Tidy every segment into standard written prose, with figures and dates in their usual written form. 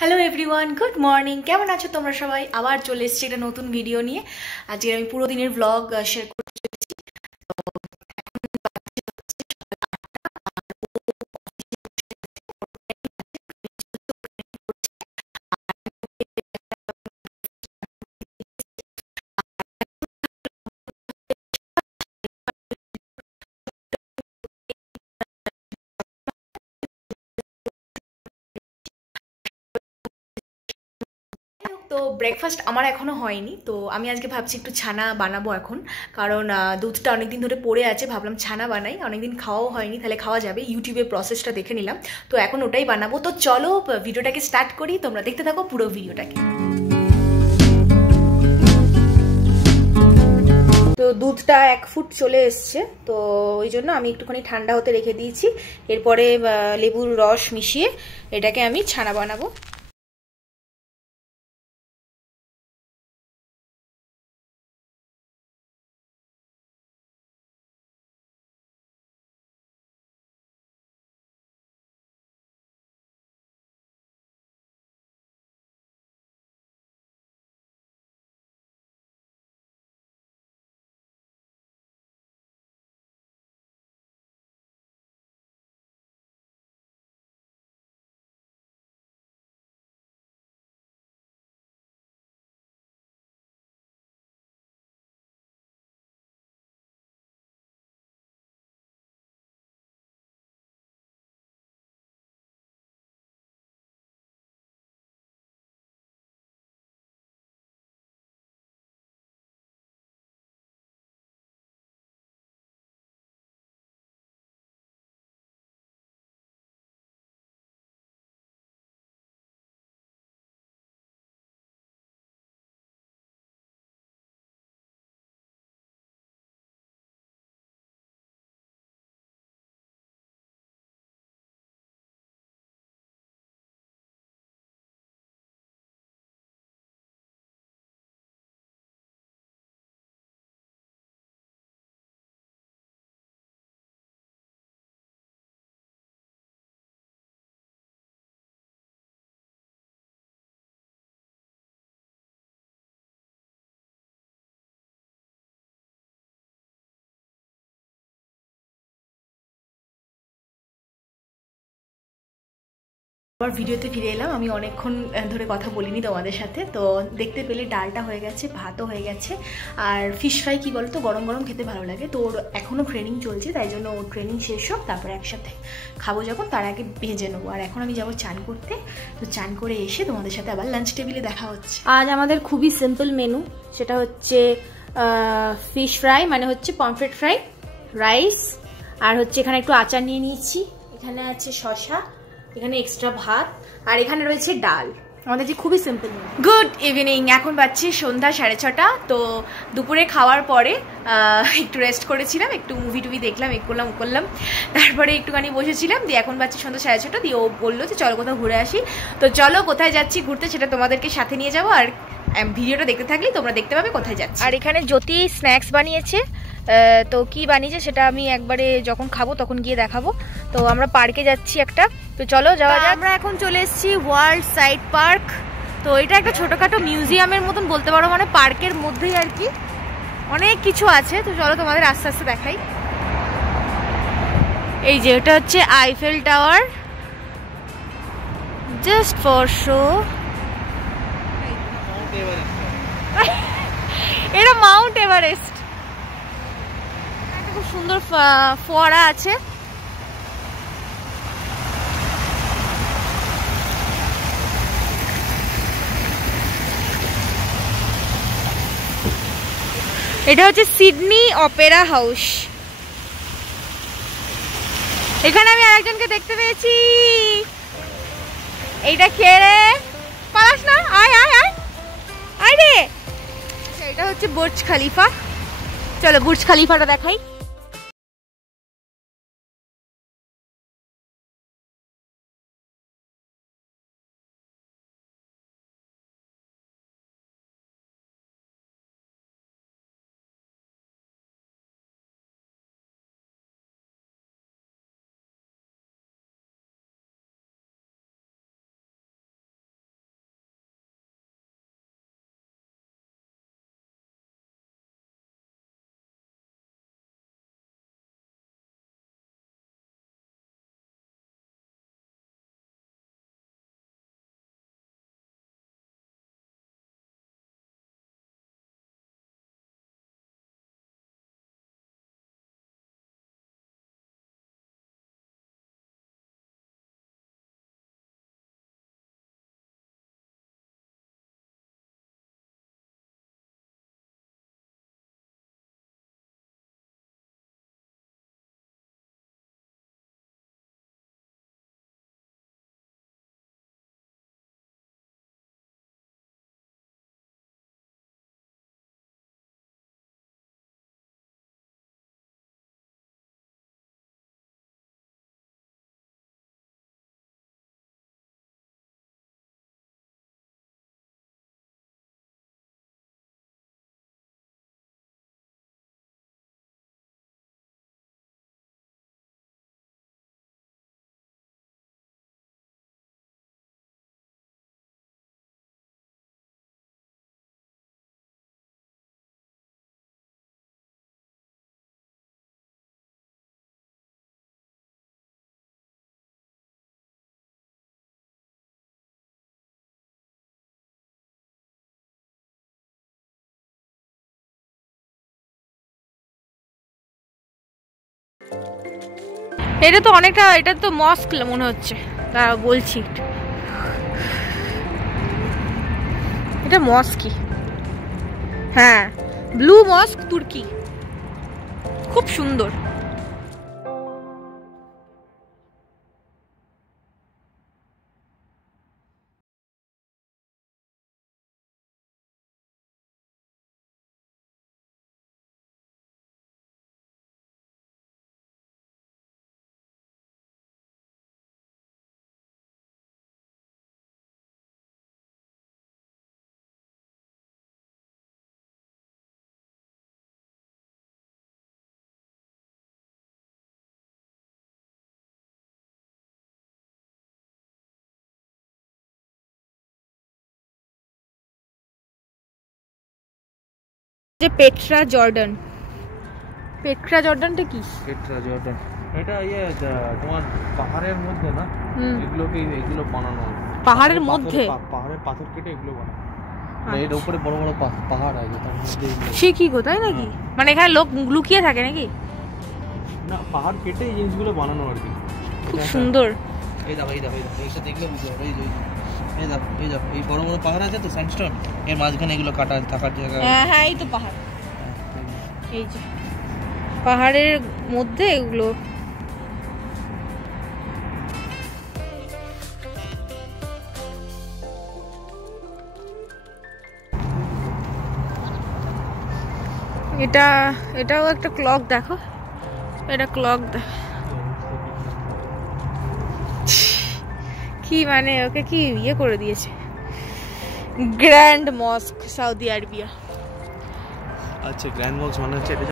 Hello everyone, good morning. কেমন আছো তোমরা সবাই? আবার চলে এসেছি একটা নতুন ভিডিও নিয়ে। আজকে আমি পুরো দিনের ব্লগ শেয়ার করছি। তো ব্রেকফাস্ট আমার এখনো হয়নি, তো আমি আজকে ভাবছি একটু ছানা বানাবো এখন। কারণ দুধটা অনেকদিন ধরে পড়ে আছে, ভাবলাম ছানা বানাই, অনেকদিন খাওয়াও হয়নি, তাহলে খাওয়া যাবে। ইউটিউবে প্রসেসটা দেখে নিলাম, তো এখন ওটাই বানাবো। তো চলো ভিডিওটাকে স্টার্ট করি, তোমরা দেখতে থাকো পুরো ভিডিওটাকে। তো দুধটা 1 ফুট চলে এসছে, তো ওই জন্য আমি একটুখানি ঠান্ডা হতে রেখে দিয়েছি। এরপরে লেবুর রস মিশিয়ে এটাকে আমি ছানা বানাবো। আবার ভিডিওতে ফিরে এলাম। আমি অনেকক্ষণ ধরে কথা বলিনি তোমাদের সাথে, তো দেখতে পেলে ডালটা হয়ে গেছে, ভাতও হয়ে গেছে। আর ফিশ ফ্রাই কী বলো তো, গরম গরম খেতে ভালো লাগে। তো ওর এখনও ট্রেনিং চলছে, তাই জন্য ওর ট্রেনিং শেষ হোক, তারপরে একসাথে খাবো। যখন তার আগে ভেজে নেবো। আর এখন আমি যাবো চান করতে, তো চান করে এসে তোমাদের সাথে আবার লাঞ্চ টেবিলে দেখা হচ্ছে। আজ আমাদের খুবই সিম্পল মেনু, সেটা হচ্ছে ফিশ ফ্রাই, মানে হচ্ছে পমফ্রেট ফ্রাই, রাইস, আর হচ্ছে এখানে একটু আচার নিয়ে নিয়েছি, এখানে আছে শসা, এখানে এক্সট্রা ভাত, আর এখানে রয়েছে ডাল। আমাদের যে খুবই সিম্পল। গুড ইভিনিং, এখন বাজছে সন্ধ্যা 6:30। তো দুপুরে খাওয়ার পরে একটু রেস্ট করেছিলাম, একটু মুভি টুভি দেখলাম, এ করলাম ও করলাম, তারপরে একটুখানি বসেছিলাম। দিয়ে এখন বাজছে সন্ধ্যা 6:30, দিয়ে ও বললো যে চলো কোথাও ঘুরে আসি। তো চলো, কোথায় যাচ্ছি ঘুরতে সেটা তোমাদেরকে সাথে নিয়ে যাবো, আর ভিডিওটা দেখতে থাকলে তোমরা দেখতে পাবে কোথায় যাচ্ছি। আর এখানে জ্যোতি স্ন্যাক্স বানিয়েছে, তো কি বানিয়েছে সেটা আমি একবারে যখন খাবো তখন গিয়ে দেখাবো। তো আমরা পার্কে যাচ্ছি একটা, তো চলো যাওয়া যাক। আমরা এখন চলে এসেছি ওয়ার্ল্ড সাইড পার্ক। তো এটা একটা ছোটখাটো মিউজিয়ামের মতন বলতে পারো, মানে পার্কের মধ্যেই আর কি অনেক কিছু আছে। তো চলো তোমাদের আস্তে আস্তে দেখাই। এই যে এটা হচ্ছে Eiffel tower, just for show. এটা মাউন্ট এভারেস্ট। খুব সুন্দর ফোয়ারা আছে। এটা হচ্ছে সিডনি অপেরা হাউস। এখানে আমি আরেকজনকে দেখতে পেয়েছি। এইটা কে রে? পালাস না, আয় আয় আয় আয় রে। এটা হচ্ছে বুর্জ খলিফা। চলো বুর্জ খলিফাটা দেখাই। এটা তো অনেকটা, এটা তো মস্ক মনে হচ্ছে, তা বলছি এটা মস্কই। হ্যাঁ, ব্লু মস্ক তুর্কি, খুব সুন্দর। যে পেট্রা জর্ডান, পেট্রা জর্ডানটা কি? পেট্রা জর্ডান এটা তোমার পাহাড়ের মধ্যে না, এগুলো বানানো হয় পাহাড়ের মধ্যে, পাহাড়ের পাথর কেটে এগুলো বানানো। এর উপরে বড় বড় পাহাড় আছে, তার মধ্যে সে কি কোথায় নাকি, মানে এখানে লোক লুকিয়ে থাকে নাকি? না, পাহাড় কেটে এই জিনিসগুলো বানানো আর কি। খুব সুন্দর। এই দেখো এইটা দেখলে বুঝতে পারবে। এই দেখো এই বড় বড় পাহাড় আছে তো, স্যান্ডস্টোন, এর মাঝখানে এগুলো কাটা থাকার জায়গা। হ্যাঁ, এই তো পাহাড়, এই যে পাহাড়ের মধ্যে এগুলো। এটাও একটা ক্লক, দেখো এটা ক্লক, কি মানে ওকে কি ইয়ে করে দিয়েছে। Grand mosque, Saudi Arabia. আচ্ছা, গ্র্যান্ড মস্ক মানে হচ্ছে এটা।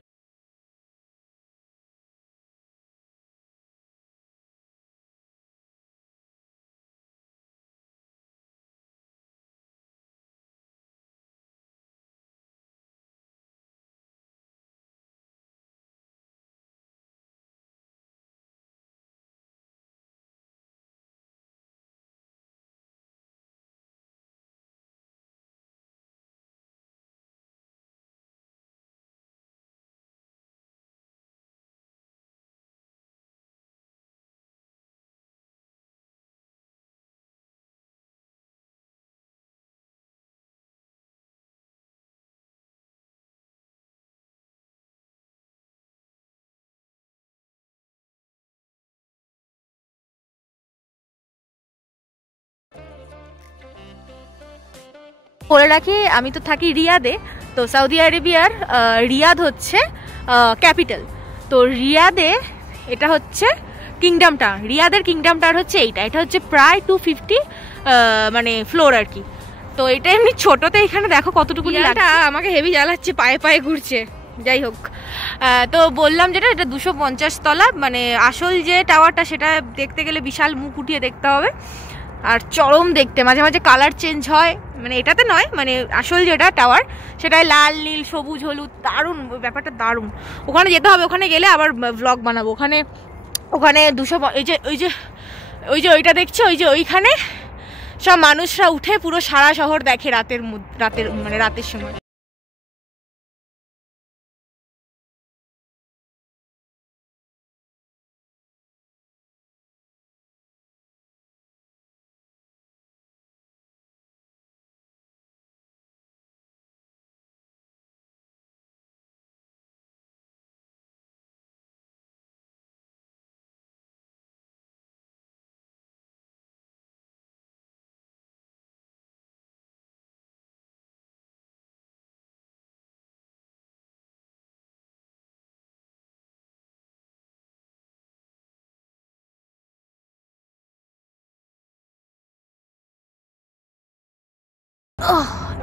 বলে রাখি, আমি তো থাকি রিয়াদে, তো সৌদি আরবিয়ার রিয়াদ হচ্ছে ক্যাপিটাল। তো রিয়াদে এটা হচ্ছে কিংডম টাউন, রিয়াদের কিংডম টাউন হচ্ছে এটা হচ্ছে প্রায় 250 মানে ফ্লোর আর কি। তো এটা এমনি ছোটতে, এখানে দেখো কতটুকু লাগছে, আমাকে হেভি জ্বালাচ্ছে, পায়ে পায়ে ঘুরছে। যাই হোক, তো বললাম যেটা, এটা 250 তলা, মানে আসল যে টাওয়ারটা সেটা দেখতে গেলে বিশাল মুখ উঠিয়ে দেখতে হবে, আর চরম দেখতে, মাঝে মাঝে কালার চেঞ্জ হয়, মানে এটাতে নয়, মানে আসল যেটা টাওয়ার সেটাই লাল নীল সবুজ হলুদ, দারুণ ব্যাপারটা, দারুণ। ওখানে যেতে হবে, ওখানে গেলে আবার ব্লগ বানাবো। ওখানে 200, ওই যে ওইটা দেখছো, ওইখানে সব মানুষরা উঠে পুরো সারা শহর দেখে রাতের সময়।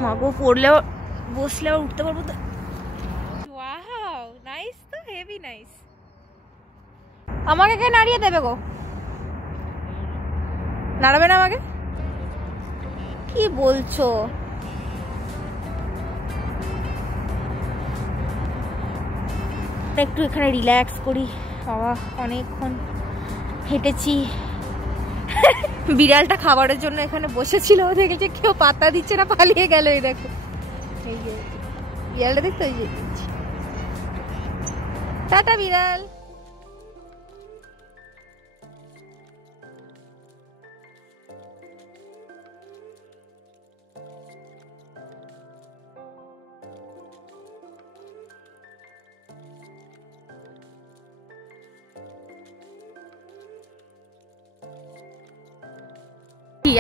মাগো, পড়লেও বসলেও উঠতে পারবো তো। ওয়াও, নাইস তো, হেভি নাইস। আমাকে কে নাড়িয়ে দেবে গো? নাড়াবে না আমাকে? কি বলছো? একটু এখানে রিল্যাক্স করি, বাবা অনেকক্ষণ হেঁটেছি। বিড়ালটা খাবারের জন্য এখানে বসেছিল, দেখেছে কেউ পাতা দিচ্ছে না, পালিয়ে গেল। এই দেখো, এই যে বিড়ালটা দেখতো, এই যে। টাটা বিড়াল।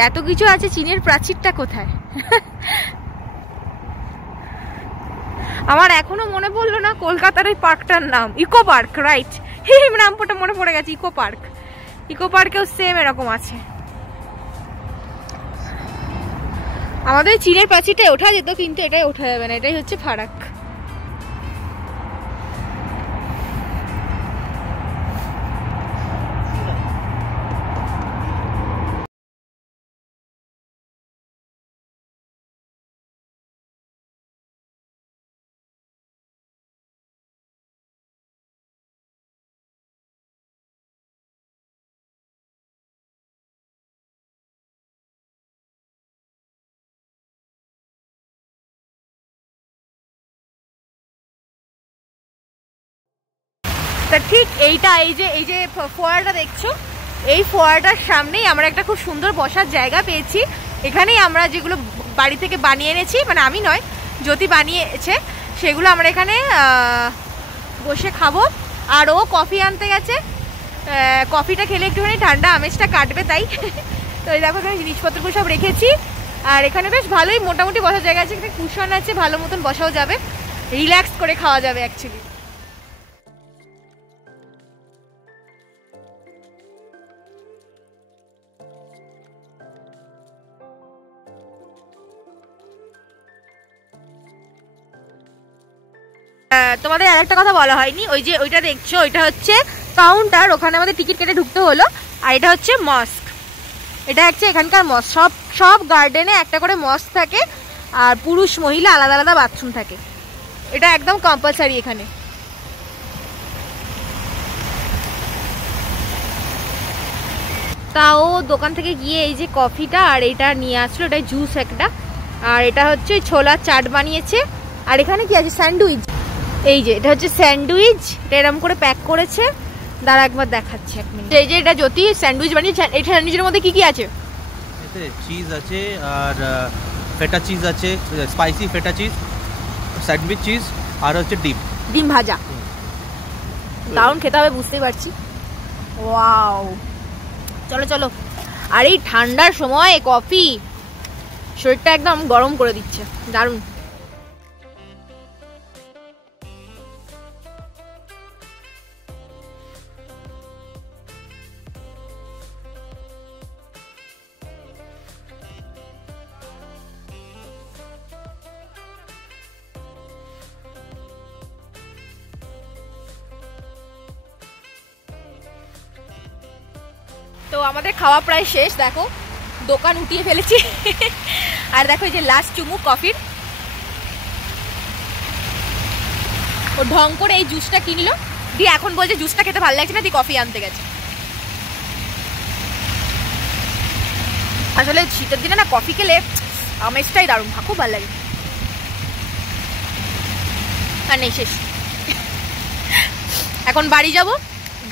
এত কিছু আছে, চীনের প্রাচীরটা কোথায়? আমার এখনো মনে পড়লো না কলকাতার ওই পার্কটার নাম, ইকো পার্ক, রাইট? নামটা মনে পড়ে গেছে, ইকো পার্ক। ইকো পার্কেও সেম এরকম আছে। আমাদের চীনের প্রাচীরটা ওঠা যেত, কিন্তু এটাই ওঠা যাবে না, এটাই হচ্ছে ফারাক। তা ঠিক এইটা, এই যে ফোয়ারাটা দেখছো, এই ফোয়ারাটার সামনেই আমরা একটা খুব সুন্দর বসার জায়গা পেয়েছি। এখানেই আমরা যেগুলো বাড়ি থেকে বানিয়ে এনেছি, মানে আমি নয়, জ্যোতি বানিয়েছে, সেগুলো আমরা এখানে বসে খাবো। আর ও কফি আনতে গেছে, কফিটা খেলে একটুখানি ঠান্ডা আমেজটা কাটবে, তাই। তো এই দেখো এখানে জিনিসপত্রগুলো সব রেখেছি। আর এখানে বেশ ভালোই মোটামুটি বসার জায়গা আছে, এখানে কুশন আছে, ভালো মতন বসাও যাবে, রিল্যাক্স করে খাওয়া যাবে অ্যাকচুয়ালি। তোমাদের আর একটা কথা বলা হয়নি, ওই যে ওইটা দেখছো, ওইটা হচ্ছে কাউন্টার, ওখানে আমাদের টিকিট কেটে ঢুকতে হলো। আর এটা হচ্ছে মস্ক, এটা হচ্ছে এখানকার মস্ক। সব গার্ডেনে একটা করে মস্ক থাকে, আর পুরুষ মহিলা আলাদা আলাদা বাথরুম থাকে, এটা একদম কম্পালসারি এখানে। তাও দোকান থেকে গিয়ে এই যে কফিটা আর এটা নিয়ে আসলো, এটা জুস একটা, আর এটা হচ্ছে ছোলার চাট বানিয়েছে। আর এখানে কি আছে, স্যান্ডউইচ, এই যে এটা হচ্ছে স্যান্ডউইচ, এটা এরকম করে প্যাক করেছে, দাঁড়া একবার দেখাচ্ছি, এক মিনিট। এই যে এটা জ্যোতি স্যান্ডউইচ বানিয়েছে, এই স্যান্ডউইচের মধ্যে কি কি আছে? এতে চিজ আছে, আর ফেটা চিজ আছে, স্পাইসি ফেটা চিজ, স্যান্ডউইচ চিজ, আর হচ্ছে ডিম ভাজা। দারুণ খেতে হবে, বুঝতেই পারছি। ওয়াও, চলো চলো। আর এই ঠান্ডার সময় কফি শরীরটা একদম গরম করে দিচ্ছে, দারুণ। তো আমাদের খাওয়া প্রায় শেষ, দেখো দোকান উঠিয়ে ফেলেছি। আর দেখো এই যে লাস্ট চুমুক কফির, ও ঢং করে এই জুসটা কিনলো, দিয়ে এখন বলছে জুসটা খেতে ভালো লাগছে না, দিয়ে কফি আনতে গেছে। আসলে শীতের দিনে না কফি খেলে আমেজটাই দারুণ, খুব ভালো লাগে। আর নেই, শেষ। এখন বাড়ি যাব।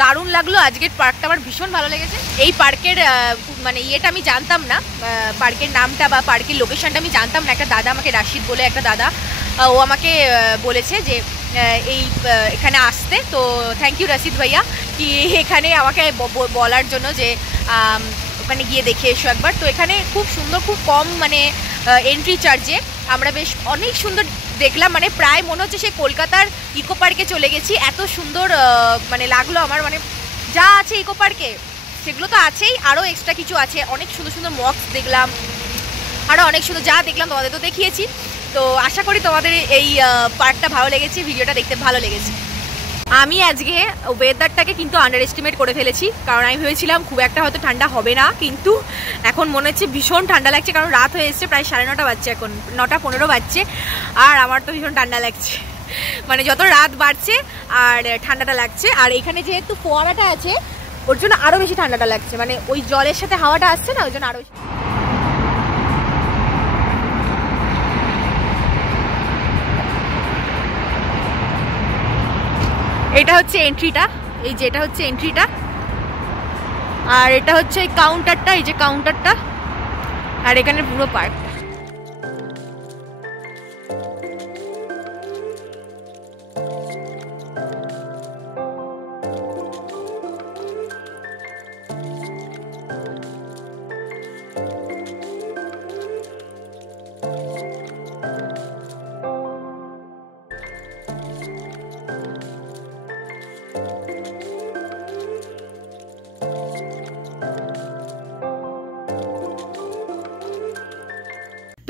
দারুণ লাগলো আজকের পার্কটা, আমার ভীষণ ভালো লেগেছে। এই পার্কের মানে ইয়েটা আমি জানতাম না, পার্কের নামটা বা পার্কের লোকেশনটা আমি জানতাম না। একটা দাদা আমাকে, রাশিদ বলে একটা দাদা, ও আমাকে বলেছে যে এই এখানে আসতে। তো থ্যাংক ইউ রাশিদ ভাইয়া, কি এখানে আমাকে বলার জন্য যে ওখানে গিয়ে দেখে এসো একবার। তো এখানে খুব সুন্দর, খুব কম মানে এন্ট্রি চার্জে আমরা বেশ অনেক সুন্দর দেখলাম, মানে প্রায় মনে হচ্ছে সে কলকাতার ইকো পার্কে চলে গেছি, এত সুন্দর মানে লাগলো আমার। মানে যা আছে ইকো পার্কে সেগুলো তো আছেই, আরও এক্সট্রা কিছু আছে, অনেক সুন্দর সুন্দর মক্স দেখলাম, আরও অনেক সুন্দর যা দেখলাম তোমাদের তো দেখিয়েছি। তো আশা করি তোমাদের এই পার্কটা ভালো লেগেছে, ভিডিওটা দেখতে ভালো লেগেছে। আমি আজকে ওয়েদারটাকে কিন্তু আন্ডার এস্টিমেট করে ফেলেছি, কারণ আমি ভেবেছিলাম খুব একটা হয়তো ঠান্ডা হবে না, কিন্তু এখন মনে হচ্ছে ভীষণ ঠান্ডা লাগছে, কারণ রাত হয়ে এসছে, প্রায় 9:30 বাজছে, এখন 9:15 বাজছে, আর আমার তো ভীষণ ঠান্ডা লাগছে। মানে যত রাত বাড়ছে আর ঠান্ডাটা লাগছে। আর এখানে যেহেতু ফোয়ারাটা আছে, ওর জন্য আরও বেশি ঠান্ডাটা লাগছে, মানে ওই জলের সাথে হাওয়াটা আসছে না, ওই জন্য আরও বেশি। এটা হচ্ছে এন্ট্রিটা, এই যে এটা হচ্ছে এন্ট্রিটা, আর এটা হচ্ছে এই কাউন্টারটা, এই যে কাউন্টারটা, আর এখানে পুরো পার্ক।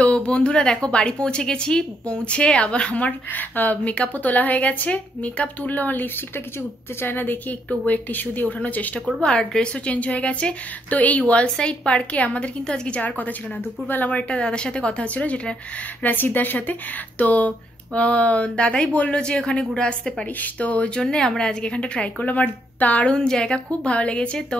তো বন্ধুরা দেখো বাড়ি পৌঁছে গেছি, পৌঁছে আবার আমার মেকআপও তোলা হয়ে গেছে। মেকআপ তুললে আমার লিপস্টিকটা কিছু উঠতে চায় না, দেখি একটু ওয়েট টিস্যু দিয়ে ওঠানোর চেষ্টা করবো। আর ড্রেসও চেঞ্জ হয়ে গেছে। তো এই ওয়াল সাইড পার্কে আমাদের কিন্তু আজকে যাওয়ার কথা ছিল না। দুপুরবেলা আমার একটা দাদার সাথে কথা হচ্ছিল, যেটা রাশিদার সাথে। তো দাদাই বললো যে ওখানে ঘুরে আসতে পারিস, তো ওই জন্যে আমরা আজকে এখানটা ট্রাই করলাম। আর দারুণ জায়গা, খুব ভালো লেগেছে। তো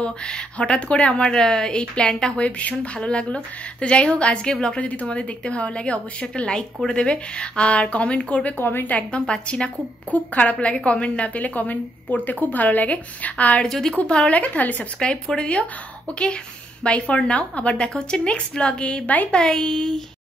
হঠাৎ করে আমার এই প্ল্যানটা হয়ে ভীষণ ভালো লাগলো। তো যাই হোক, আজকের ব্লগটা যদি তোমাদের দেখতে ভালো লাগে অবশ্যই একটা লাইক করে দেবে আর কমেন্ট করবে। কমেন্ট একদম পাচ্ছি না, খুব খুব খারাপ লাগে কমেন্ট না পেলে। কমেন্ট পড়তে খুব ভালো লাগে। আর যদি খুব ভালো লাগে তাহলে সাবস্ক্রাইব করে দিও। ওকে, বাই ফর নাও। আবার দেখা হচ্ছে নেক্সট ব্লগে। Bye bye.